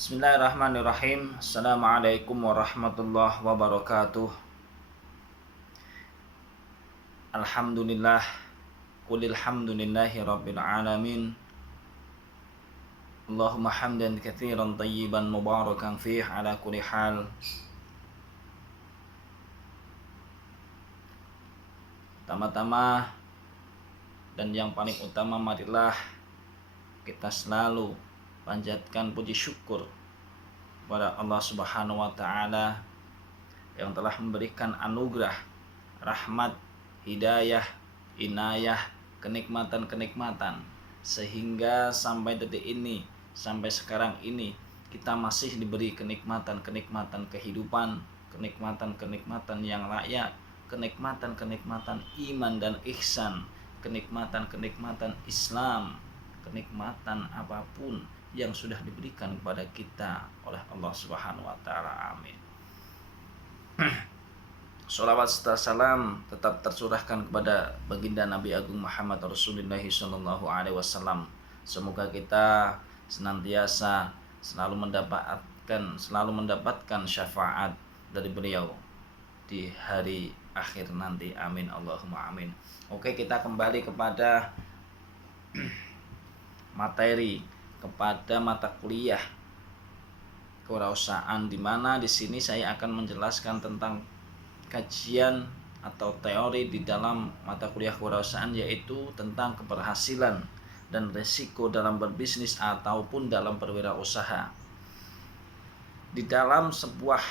Bismillahirrahmanirrahim. Assalamualaikum warahmatullahi wabarakatuh. Alhamdulillah. Qulil hamdulillahi rabbil alamin. Allahumma hamdan katsiran tayyiban mubarakan fih ala kulli hal. Pertama-tama dan yang paling utama, marilah kita selalu panjatkan puji syukur kepada Allah Subhanahu wa taala yang telah memberikan anugerah, rahmat, hidayah, inayah, kenikmatan-kenikmatan sehingga sampai detik ini, sampai sekarang ini kita masih diberi kenikmatan-kenikmatan kehidupan, kenikmatan-kenikmatan yang layak, kenikmatan-kenikmatan iman dan ihsan, kenikmatan-kenikmatan Islam, kenikmatan apapun yang sudah diberikan kepada kita oleh Allah Subhanahu wa taala. Amin. Sholawat serta salam tetap tercurahkan kepada baginda Nabi Agung Muhammad Rasulullah Sallallahu Alaihi Wasallam. Semoga kita senantiasa selalu mendapatkan syafaat dari beliau di hari akhir nanti. Amin Allahumma amin. Oke, kita kembali kepada materi, kepada mata kuliah kewirausahaan, di mana di sini saya akan menjelaskan tentang kajian atau teori di dalam mata kuliah kewirausahaan, yaitu tentang keberhasilan dan resiko dalam berbisnis ataupun dalam berwirausaha. Di dalam sebuah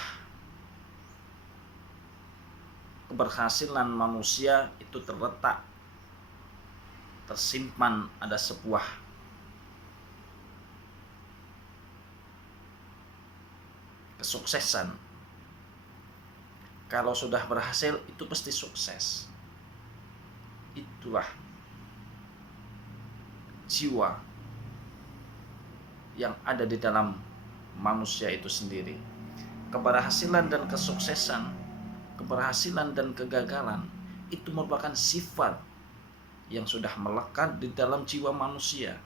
keberhasilan manusia itu tersimpan ada sebuah kesuksesan. Kalau sudah berhasil itu pasti sukses. Itulah jiwa yang ada di dalam manusia itu sendiri. Keberhasilan dan kesuksesan, keberhasilan dan kegagalan itu merupakan sifat yang sudah melekat di dalam jiwa manusia.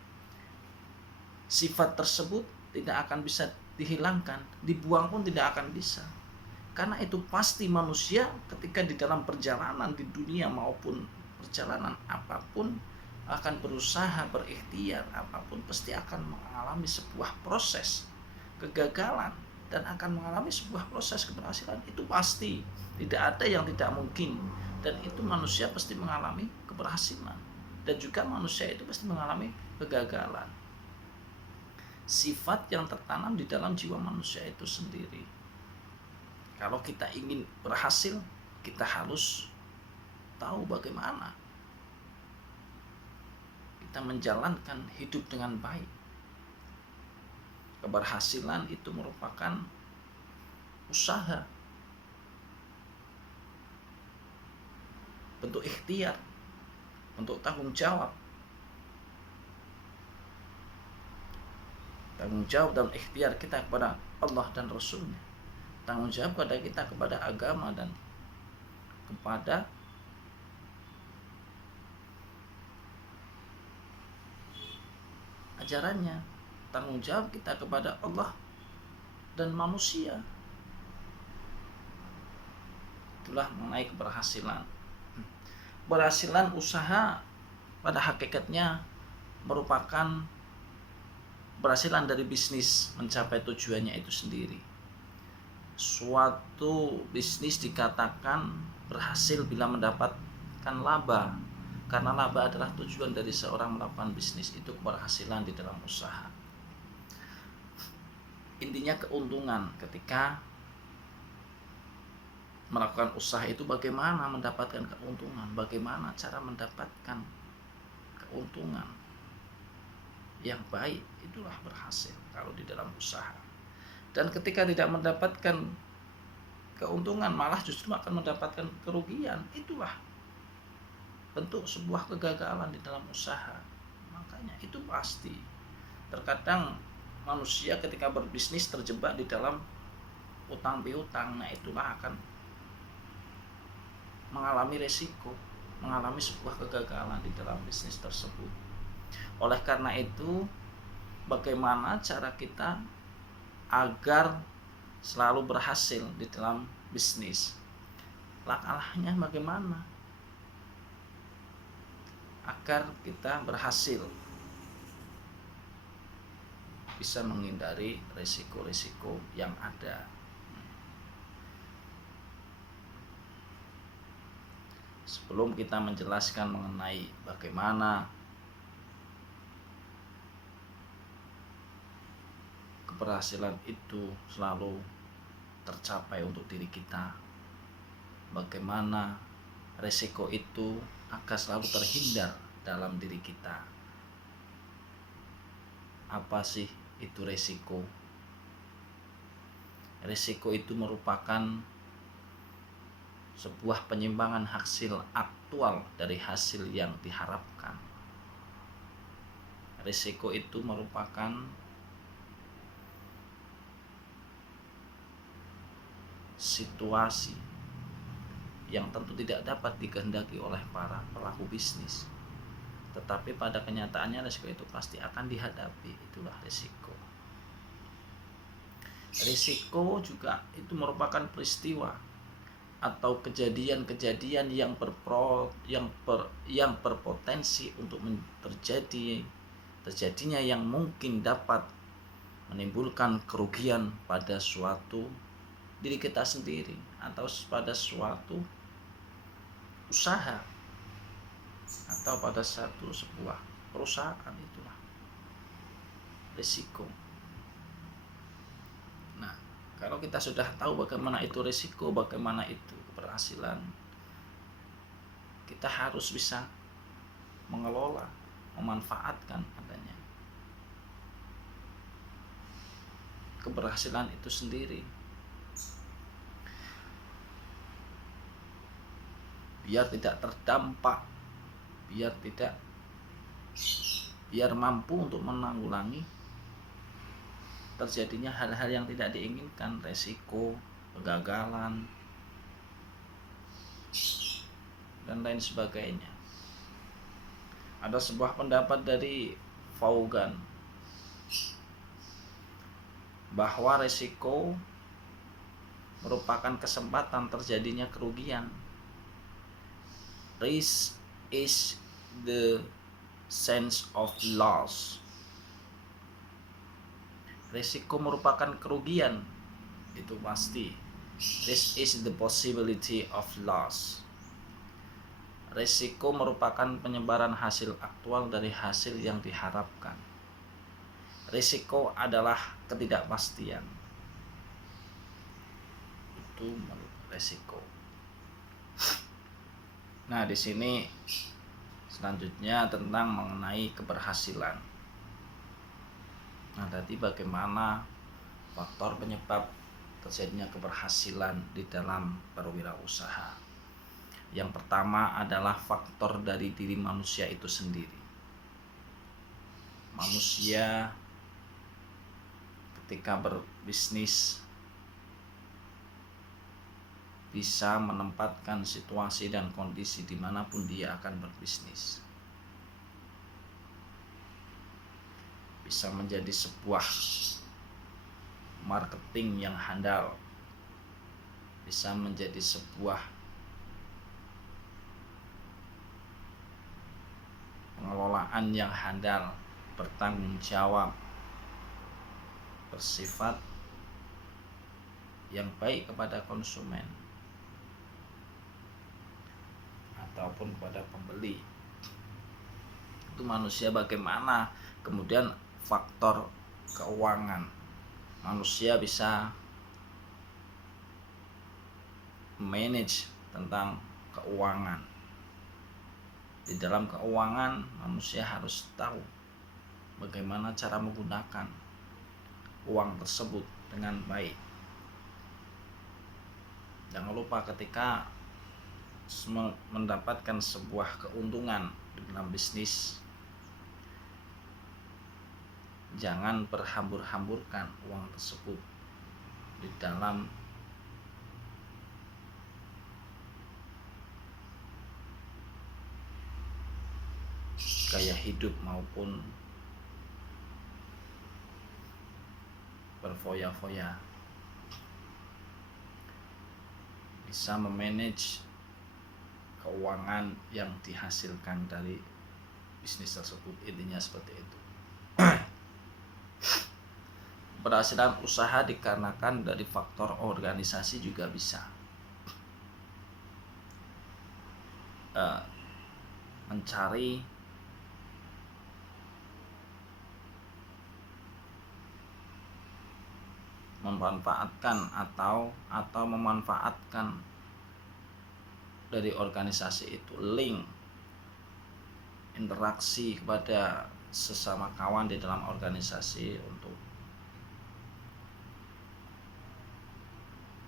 Sifat tersebut tidak akan bisa dihilangkan, dibuang pun tidak akan bisa. Karena itu pasti manusia ketika di dalam perjalanan di dunia maupun perjalanan apapun akan berusaha, berikhtiar apapun, pasti akan mengalami sebuah proses kegagalan dan akan mengalami sebuah proses keberhasilan. Itu pasti, tidak ada yang tidak mungkin, dan itu manusia pasti mengalami keberhasilan dan juga manusia itu pasti mengalami kegagalan. Sifat yang tertanam di dalam jiwa manusia itu sendiri. Kalau kita ingin berhasil, kita harus tahu bagaimana kita menjalankan hidup dengan baik. Keberhasilan itu merupakan usaha, bentuk ikhtiar, bentuk tanggung jawab. Tanggung jawab dan ikhtiar kita kepada Allah dan Rasulnya. Tanggung jawab kepada kita kepada agama dan kepada ajarannya. Tanggung jawab kita kepada Allah dan manusia. Itulah mengenai keberhasilan. Keberhasilan usaha pada hakikatnya merupakan keberhasilan dari bisnis mencapai tujuannya itu sendiri. Suatu bisnis dikatakan berhasil bila mendapatkan laba, karena laba adalah tujuan dari seorang melakukan bisnis. Itu keberhasilan di dalam usaha. Intinya keuntungan ketika melakukan usaha itu, bagaimana mendapatkan keuntungan, bagaimana cara mendapatkan keuntungan yang baik, itulah berhasil kalau di dalam usaha. Dan ketika tidak mendapatkan keuntungan, malah justru akan mendapatkan kerugian, itulah bentuk sebuah kegagalan di dalam usaha. Makanya itu pasti. Terkadang manusia ketika berbisnis terjebak di dalam utang piutang, nah itulah akan mengalami resiko, mengalami sebuah kegagalan di dalam bisnis tersebut. Oleh karena itu, bagaimana cara kita agar selalu berhasil di dalam bisnis. Langkahnya bagaimana agar kita berhasil bisa menghindari risiko-risiko yang ada. Sebelum kita menjelaskan mengenai bagaimana keberhasilan itu selalu tercapai untuk diri kita, bagaimana risiko itu agar selalu terhindar dalam diri kita. Apa sih itu risiko? Risiko itu merupakan sebuah penyimpangan hasil aktual dari hasil yang diharapkan. Risiko itu merupakan situasi yang tentu tidak dapat dikehendaki oleh para pelaku bisnis, tetapi pada kenyataannya risiko itu pasti akan dihadapi. Itulah risiko. Risiko juga itu merupakan peristiwa atau kejadian-kejadian yang berpotensi untuk terjadinya yang mungkin dapat menimbulkan kerugian pada suatu diri kita sendiri atau pada suatu usaha atau pada sebuah perusahaan. Itulah risiko. Nah, kalau kita sudah tahu bagaimana itu risiko, bagaimana itu keberhasilan, kita harus bisa mengelola, memanfaatkan adanya keberhasilan itu sendiri, biar tidak terdampak, biar mampu untuk menanggulangi terjadinya hal-hal yang tidak diinginkan, resiko, kegagalan, dan lain sebagainya. Ada sebuah pendapat dari Vaughan bahwa resiko merupakan kesempatan terjadinya kerugian. Risk is the sense of loss. Risiko merupakan kerugian, itu pasti. Risk is the possibility of loss. Risiko merupakan penyebaran hasil aktual dari hasil yang diharapkan. Risiko adalah ketidakpastian. Itu risiko. Nah, di sini selanjutnya tentang mengenai keberhasilan. Nah, tadi bagaimana faktor penyebab terjadinya keberhasilan di dalam berwirausaha. Yang pertama adalah faktor dari diri manusia itu sendiri. Manusia ketika berbisnis bisa menempatkan situasi dan kondisi dimanapun dia akan berbisnis. Bisa menjadi sebuah marketing yang handal, bisa menjadi sebuah pengelolaan yang handal, bertanggung jawab, bersifat yang baik kepada konsumen ataupun kepada pembeli. Itu manusia bagaimana. Kemudian faktor keuangan, manusia bisa manage tentang keuangan. Di dalam keuangan manusia harus tahu bagaimana cara menggunakan uang tersebut dengan baik. Jangan lupa ketika mendapatkan sebuah keuntungan di dalam bisnis, jangan berhambur-hamburkan uang tersebut di dalam gaya hidup maupun berfoya-foya, bisa memanage keuangan yang dihasilkan dari bisnis tersebut. Intinya seperti itu. Keberhasilan usaha dikarenakan dari faktor organisasi juga bisa. Mencari memanfaatkan atau memanfaatkan dari organisasi itu link interaksi kepada sesama kawan di dalam organisasi untuk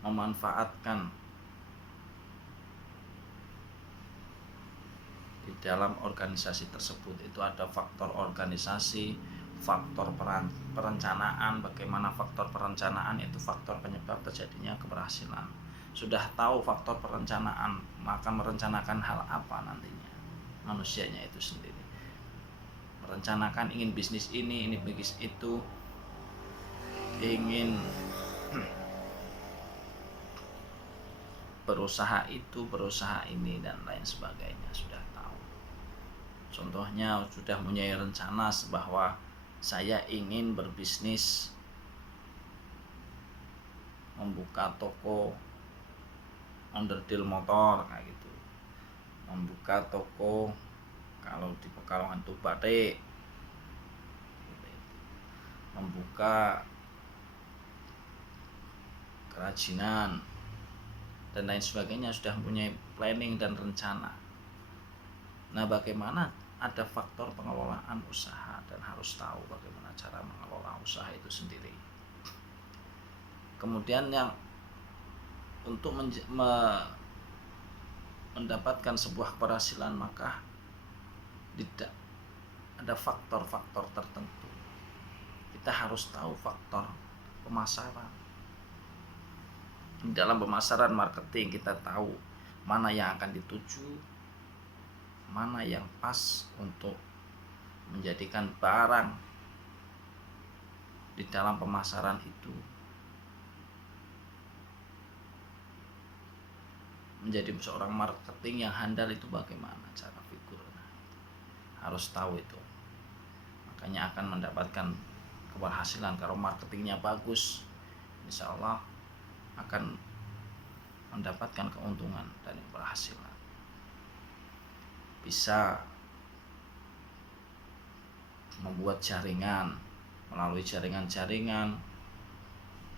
memanfaatkan di dalam organisasi tersebut. Itu ada faktor organisasi, faktor perencanaan. Bagaimana faktor perencanaan itu faktor penyebab terjadinya keberhasilan. Sudah tahu faktor perencanaan, maka merencanakan hal apa nantinya. Manusianya itu sendiri merencanakan ingin bisnis ini bisnis itu, ingin berusaha itu, berusaha ini, dan lain sebagainya. Sudah tahu. Contohnya sudah punya rencana bahwa saya ingin berbisnis membuka toko onderdil motor kayak gitu, membuka toko kalau di Pekalongan itu batik, membuka kerajinan dan lain sebagainya. Sudah mempunyai planning dan rencana. Nah, bagaimana ada faktor pengelolaan usaha, dan harus tahu bagaimana cara mengelola usaha itu sendiri. Kemudian yang untuk mendapatkan sebuah keberhasilan, maka tidak ada faktor-faktor tertentu. Kita harus tahu faktor pemasaran. Di dalam pemasaran marketing kita tahu mana yang akan dituju, mana yang pas untuk menjadikan barang di dalam pemasaran itu menjadi seorang marketing yang handal. Itu bagaimana cara figur. Harus tahu itu, makanya akan mendapatkan keberhasilan. Kalau marketingnya bagus, insya Allah akan mendapatkan keuntungan dan keberhasilan. Bisa membuat jaringan, melalui jaringan-jaringan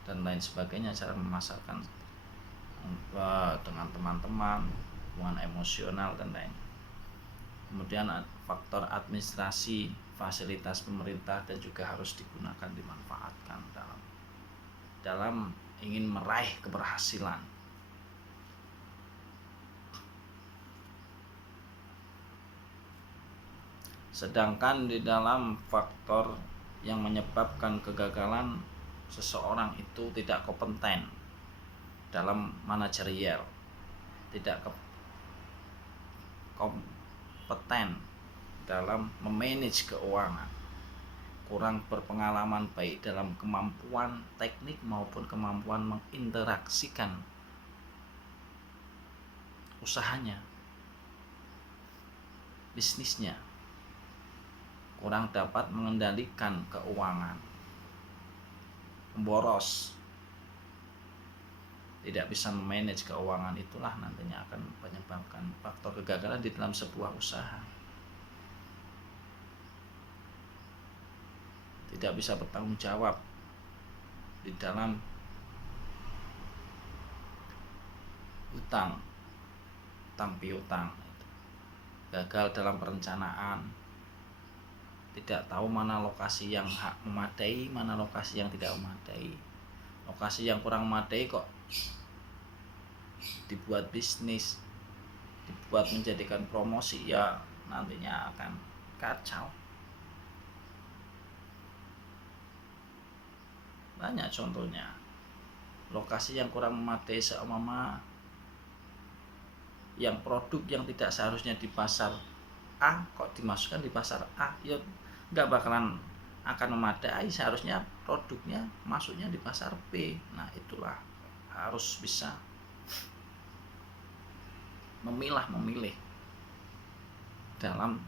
dan lain sebagainya, cara memasarkan dengan teman-teman, hubungan emosional dan lain. Kemudian faktor administrasi, fasilitas pemerintah, dan juga harus digunakan, dimanfaatkan dalam ingin meraih keberhasilan. Sedangkan di dalam faktor yang menyebabkan kegagalan, seseorang itu tidak kompeten dalam manajerial, tidak kompeten dalam memanage keuangan, kurang berpengalaman baik dalam kemampuan teknik maupun kemampuan menginteraksikan usahanya, bisnisnya, kurang dapat mengendalikan keuangan, boros, tidak bisa memanage keuangan. Itulah nantinya akan menyebabkan faktor kegagalan di dalam sebuah usaha. Tidak bisa bertanggung jawab di dalam utang piutang, gagal dalam perencanaan, tidak tahu mana lokasi yang memadai, mana lokasi yang tidak memadai. Lokasi yang kurang memadai kok dibuat bisnis, dibuat menjadikan promosi, ya nantinya akan kacau. Banyak contohnya. Lokasi yang kurang memadai, seumpama yang produk yang tidak seharusnya di pasar A kok dimasukkan di pasar A, ya nggak bakalan akan memadai, seharusnya produknya masuknya di pasar B. Nah itulah, harus bisa memilih dalam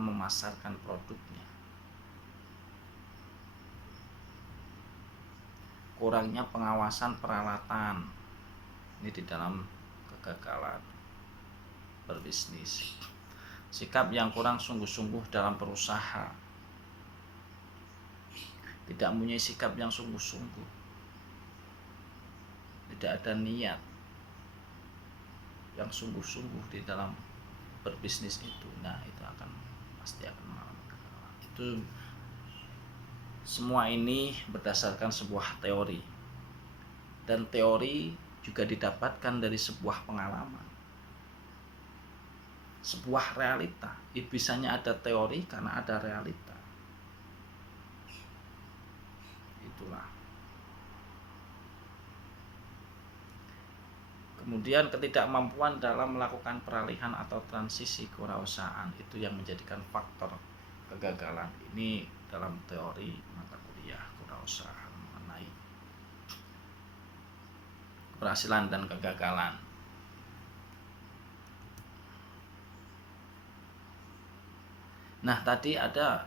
memasarkan produknya. Kurangnya pengawasan peralatan, ini di dalam kegagalan berbisnis. Sikap yang kurang sungguh-sungguh dalam berusaha, tidak mempunyai sikap yang sungguh-sungguh, tidak ada niat yang sungguh-sungguh di dalam berbisnis itu. Nah itu pasti akan mengalami kegagalan. Itu semua ini berdasarkan sebuah teori, dan teori juga didapatkan dari sebuah pengalaman, sebuah realita. Bisanya ada teori karena ada realita. Itulah. Kemudian ketidakmampuan dalam melakukan peralihan atau transisi kewirausahaan, itu yang menjadikan faktor kegagalan. Ini dalam teori mata kuliah kewirausahaan mengenai keberhasilan dan kegagalan. Nah tadi ada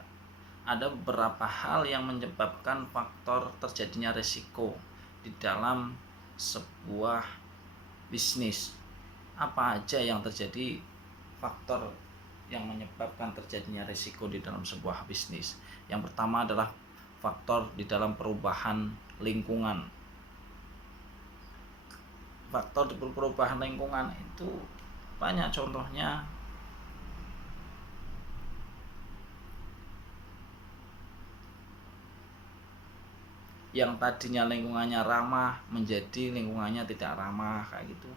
beberapa hal yang menyebabkan faktor terjadinya risiko di dalam sebuah bisnis. Apa aja yang terjadi, faktor yang menyebabkan terjadinya risiko di dalam sebuah bisnis? Yang pertama adalah faktor di dalam perubahan lingkungan. Faktor di perubahan lingkungan itu banyak contohnya. Yang tadinya lingkungannya ramah menjadi lingkungannya tidak ramah, kayak gitu.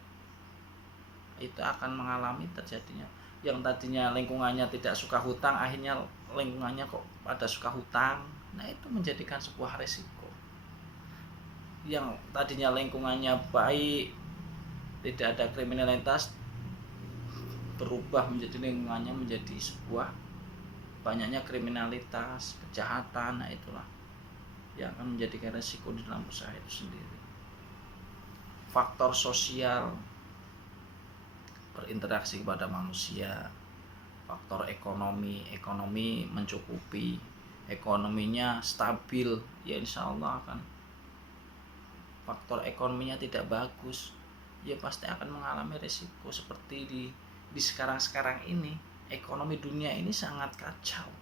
Itu akan mengalami terjadinya. Yang tadinya lingkungannya tidak suka hutang, akhirnya lingkungannya kok pada suka hutang. Nah itu menjadikan sebuah resiko. Yang tadinya lingkungannya baik, tidak ada kriminalitas, berubah menjadi lingkungannya menjadi sebuah banyaknya kriminalitas, kejahatan. Nah itulah yang akan menjadikan resiko di dalam usaha itu sendiri. Faktor sosial, berinteraksi kepada manusia. Faktor ekonomi mencukupi, ekonominya stabil, ya insya Allah akan. Faktor ekonominya tidak bagus, ya pasti akan mengalami resiko. Seperti di sekarang ini, ekonomi dunia ini sangat kacau,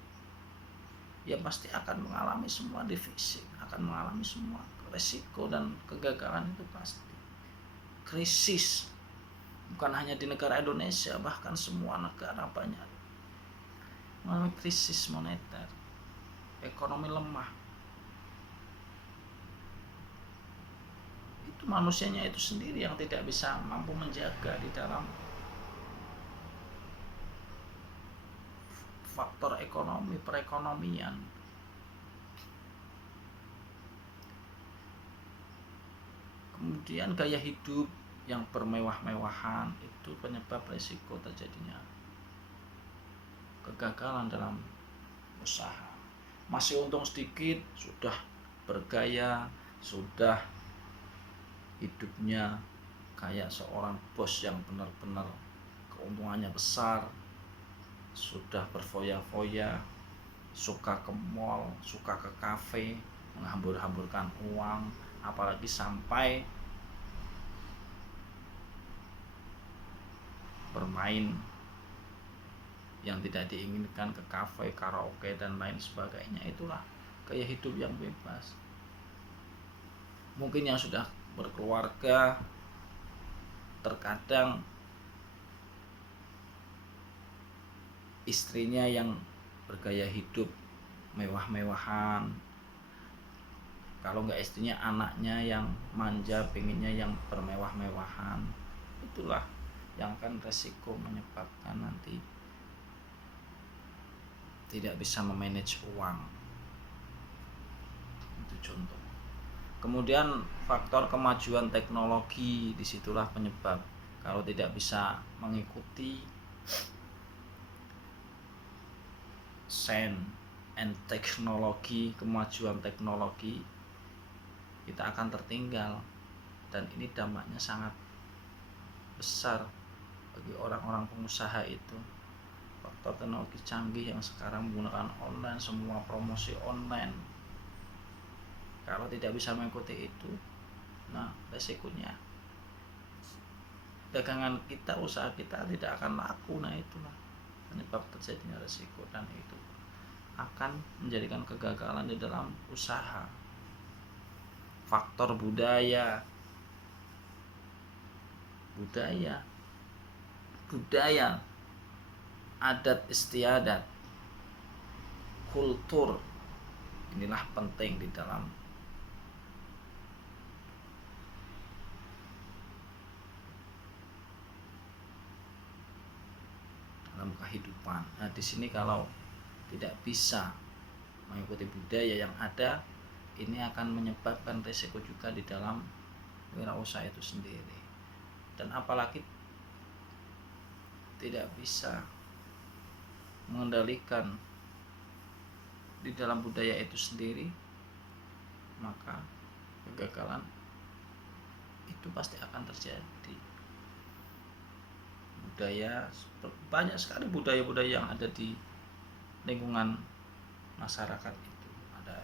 ya pasti akan mengalami semua defisit, akan mengalami semua resiko dan kegagalan. Itu pasti krisis, bukan hanya di negara Indonesia, bahkan semua negara banyak mengalami krisis moneter, ekonomi lemah. Itu manusianya itu sendiri yang tidak bisa mampu menjaga di dalam faktor ekonomi, perekonomian. Kemudian gaya hidup yang bermewah-mewahan, itu penyebab resiko terjadinya kegagalan dalam usaha. Masih untung sedikit, sudah bergaya, sudah hidupnya kayak seorang bos yang benar-benar keuntungannya besar, sudah berfoya-foya, suka ke mall, suka ke kafe, menghambur-hamburkan uang, apalagi sampai bermain yang tidak diinginkan ke kafe, karaoke dan lain sebagainya. Itulah gaya hidup yang bebas. Mungkin yang sudah berkeluarga, terkadang istrinya yang bergaya hidup mewah-mewahan, kalau nggak istrinya, anaknya yang manja, pengennya yang bermewah-mewahan. Itulah yang akan resiko menyebabkan nanti tidak bisa memanage uang. Itu contoh. Kemudian faktor kemajuan teknologi, disitulah penyebab. Kalau tidak bisa mengikuti and teknologi, kemajuan teknologi, kita akan tertinggal, dan ini dampaknya sangat besar bagi orang-orang pengusaha itu. Faktor teknologi canggih yang sekarang menggunakan online, semua promosi online, kalau tidak bisa mengikuti itu, nah resikonya dagangan kita, usaha kita tidak akan laku. Nah itulah penyebab terjadinya resiko, dan itu akan menjadikan kegagalan di dalam usaha. Faktor budaya adat istiadat, kultur, inilah penting di dalam kehidupan. Nah, di sini kalau tidak bisa mengikuti budaya yang ada, ini akan menyebabkan risiko juga di dalam wirausaha itu sendiri. Dan apalagi tidak bisa mengendalikan di dalam budaya itu sendiri, maka kegagalan itu pasti akan terjadi. Budaya, banyak sekali budaya-budaya yang ada di lingkungan masyarakat itu, ada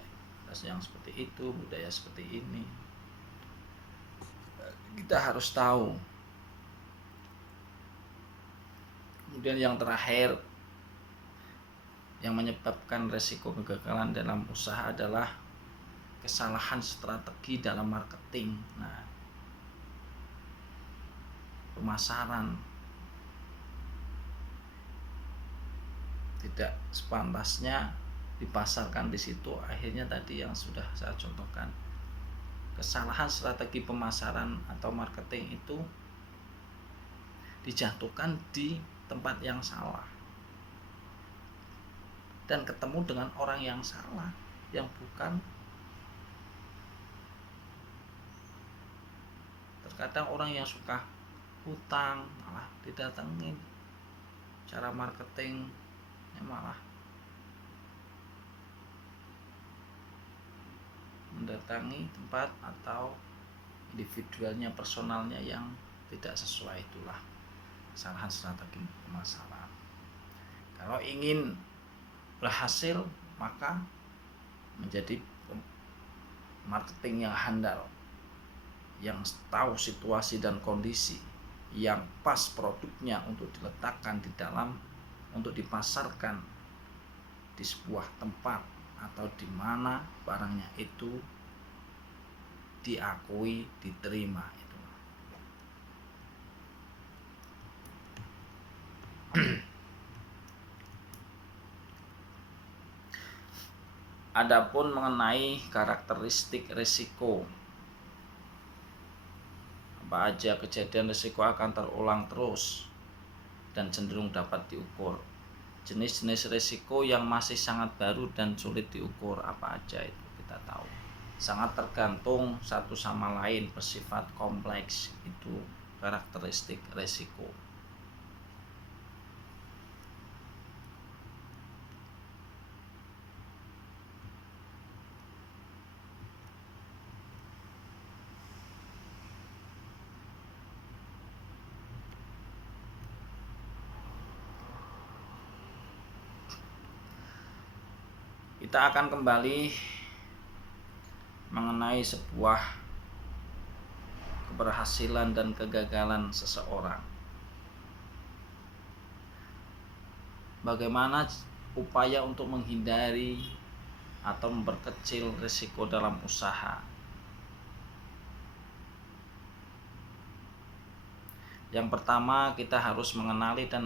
yang seperti itu, budaya seperti ini. Kita harus tahu. Kemudian yang terakhir yang menyebabkan resiko kegagalan dalam usaha adalah kesalahan strategi dalam marketing. Nah, pemasaran tidak sepantasnya dipasarkan di situ, akhirnya tadi yang sudah saya contohkan, kesalahan strategi pemasaran atau marketing itu dijatuhkan di tempat yang salah dan ketemu dengan orang yang salah, yang bukan. Terkadang orang yang suka hutang malah didatengin, cara marketingnya malah mendatangi tempat atau individualnya, personalnya yang tidak sesuai. Itulah kesalahan strategi pemasaran. Kalau ingin berhasil, maka menjadi marketing yang handal, yang tahu situasi dan kondisi, yang pas produknya untuk diletakkan di dalam, untuk dipasarkan di sebuah tempat atau di mana barangnya itu diakui, diterima. Itu. Adapun mengenai karakteristik risiko, apa aja kejadian risiko akan terulang terus dan cenderung dapat diukur. Jenis-jenis risiko yang masih sangat baru dan sulit diukur apa aja itu kita tahu. Sangat tergantung satu sama lain, bersifat kompleks. Itu karakteristik risiko. Kita akan kembali mengenai sebuah keberhasilan dan kegagalan seseorang. Bagaimana upaya untuk menghindari atau memperkecil risiko dalam usaha. Yang pertama, kita harus mengenali dan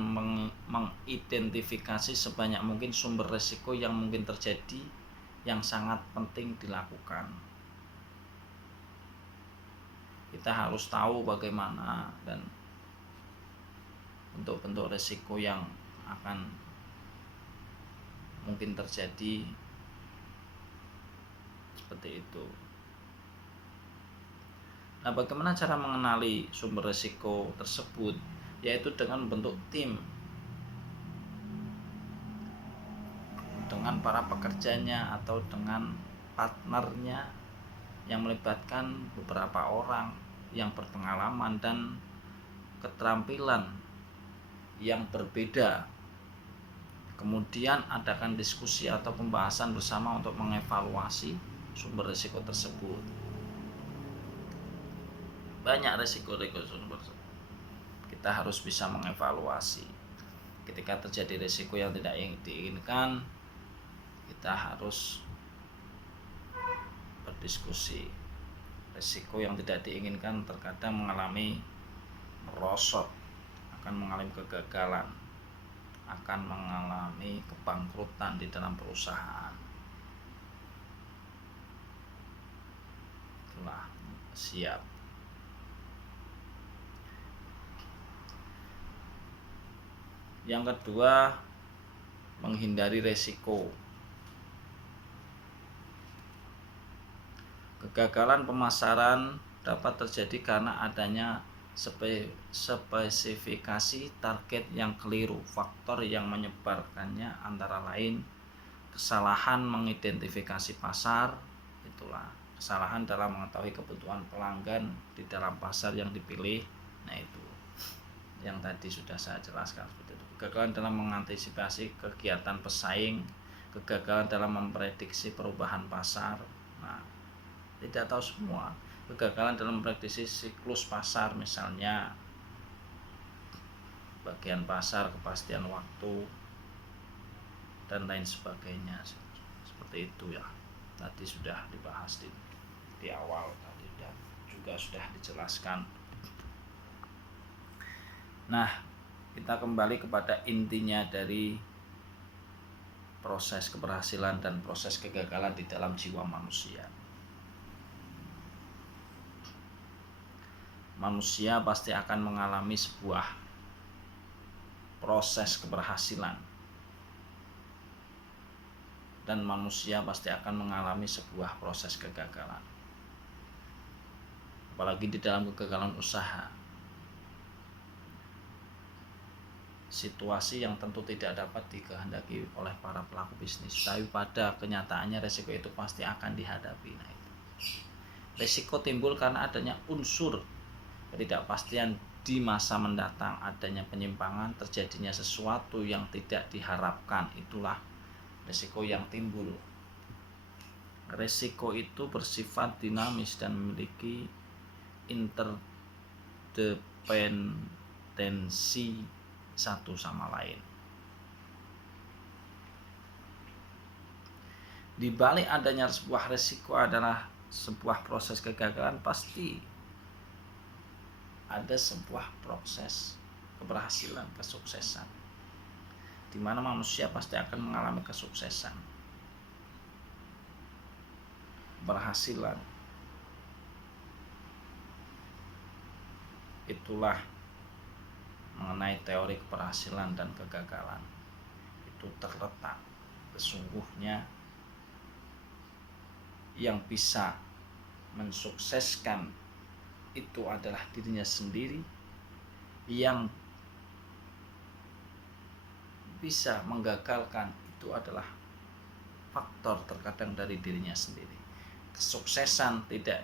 mengidentifikasi sebanyak mungkin sumber risiko yang mungkin terjadi, yang sangat penting dilakukan. Kita harus tahu bagaimana dan bentuk-bentuk risiko yang akan mungkin terjadi, seperti itu. Nah, bagaimana cara mengenali sumber risiko tersebut? Yaitu dengan membentuk tim. dengan para pekerjanya atau dengan partnernya yang melibatkan beberapa orang yang berpengalaman dan keterampilan yang berbeda. Kemudian adakan diskusi atau pembahasan bersama untuk mengevaluasi sumber risiko tersebut. Banyak risiko-risiko sumber, kita harus bisa mengevaluasi. Ketika terjadi risiko yang tidak diinginkan, kita harus berdiskusi. Risiko yang tidak diinginkan terkadang mengalami merosot, akan mengalami kegagalan, akan mengalami kebangkrutan di dalam perusahaan. Itulah siap. Yang kedua, menghindari resiko. Kegagalan pemasaran dapat terjadi karena adanya spesifikasi target yang keliru. Faktor yang menyebarkannya antara lain kesalahan mengidentifikasi pasar, itulah kesalahan dalam mengetahui kebutuhan pelanggan di dalam pasar yang dipilih. Nah, itu yang tadi sudah saya jelaskan seperti itu. Kegagalan dalam mengantisipasi kegiatan pesaing, kegagalan dalam memprediksi perubahan pasar. Nah, tidak tahu semua. Kegagalan dalam memprediksi siklus pasar, misalnya bagian pasar, kepastian waktu, dan lain sebagainya. Seperti itu ya. Tadi sudah dibahas di awal tadi dan juga sudah dijelaskan. Nah, kita kembali kepada intinya dari proses keberhasilan dan proses kegagalan di dalam jiwa manusia. Manusia pasti akan mengalami sebuah proses keberhasilan, dan manusia pasti akan mengalami sebuah proses kegagalan. Apalagi di dalam kegagalan usaha, situasi yang tentu tidak dapat dikehendaki oleh para pelaku bisnis, tapi pada kenyataannya resiko itu pasti akan dihadapi. Nah, itu resiko timbul karena adanya unsur ketidakpastian di masa mendatang, adanya penyimpangan, terjadinya sesuatu yang tidak diharapkan. Itulah resiko yang timbul. Resiko itu bersifat dinamis dan memiliki interdependensi satu sama lain. Di balik adanya sebuah resiko adalah sebuah proses kegagalan, pasti ada sebuah proses keberhasilan, kesuksesan, di mana manusia pasti akan mengalami kesuksesan, keberhasilan. Itulah mengenai teori keberhasilan dan kegagalan. Itu terletak sesungguhnya yang bisa mensukseskan itu adalah dirinya sendiri, yang bisa menggagalkan itu adalah faktor terkadang dari dirinya sendiri. Kesuksesan tidak,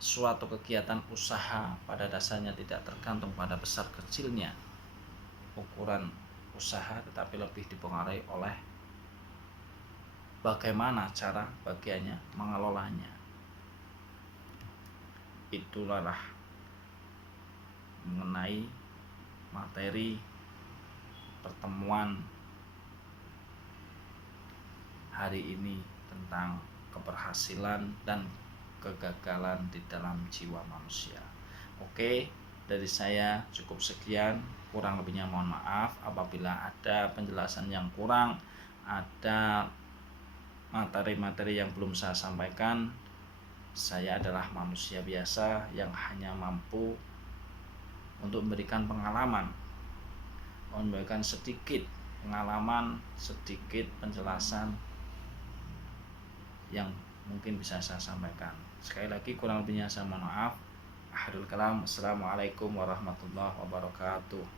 suatu kegiatan usaha pada dasarnya tidak tergantung pada besar kecilnya ukuran usaha, tetapi lebih dipengaruhi oleh bagaimana cara bagiannya mengelolanya. Itulah mengenai materi pertemuan hari ini tentang keberhasilan dan kegagalan di dalam jiwa manusia. Oke, dari saya cukup sekian, kurang lebihnya mohon maaf apabila ada penjelasan yang kurang, ada materi-materi yang belum saya sampaikan. Saya adalah manusia biasa yang hanya mampu untuk memberikan pengalaman, memberikan sedikit pengalaman, sedikit penjelasan yang mungkin bisa saya sampaikan. Sekali lagi kurang lebihnya saya mohon maaf. Akhirul kalam, assalamualaikum warahmatullahi wabarakatuh.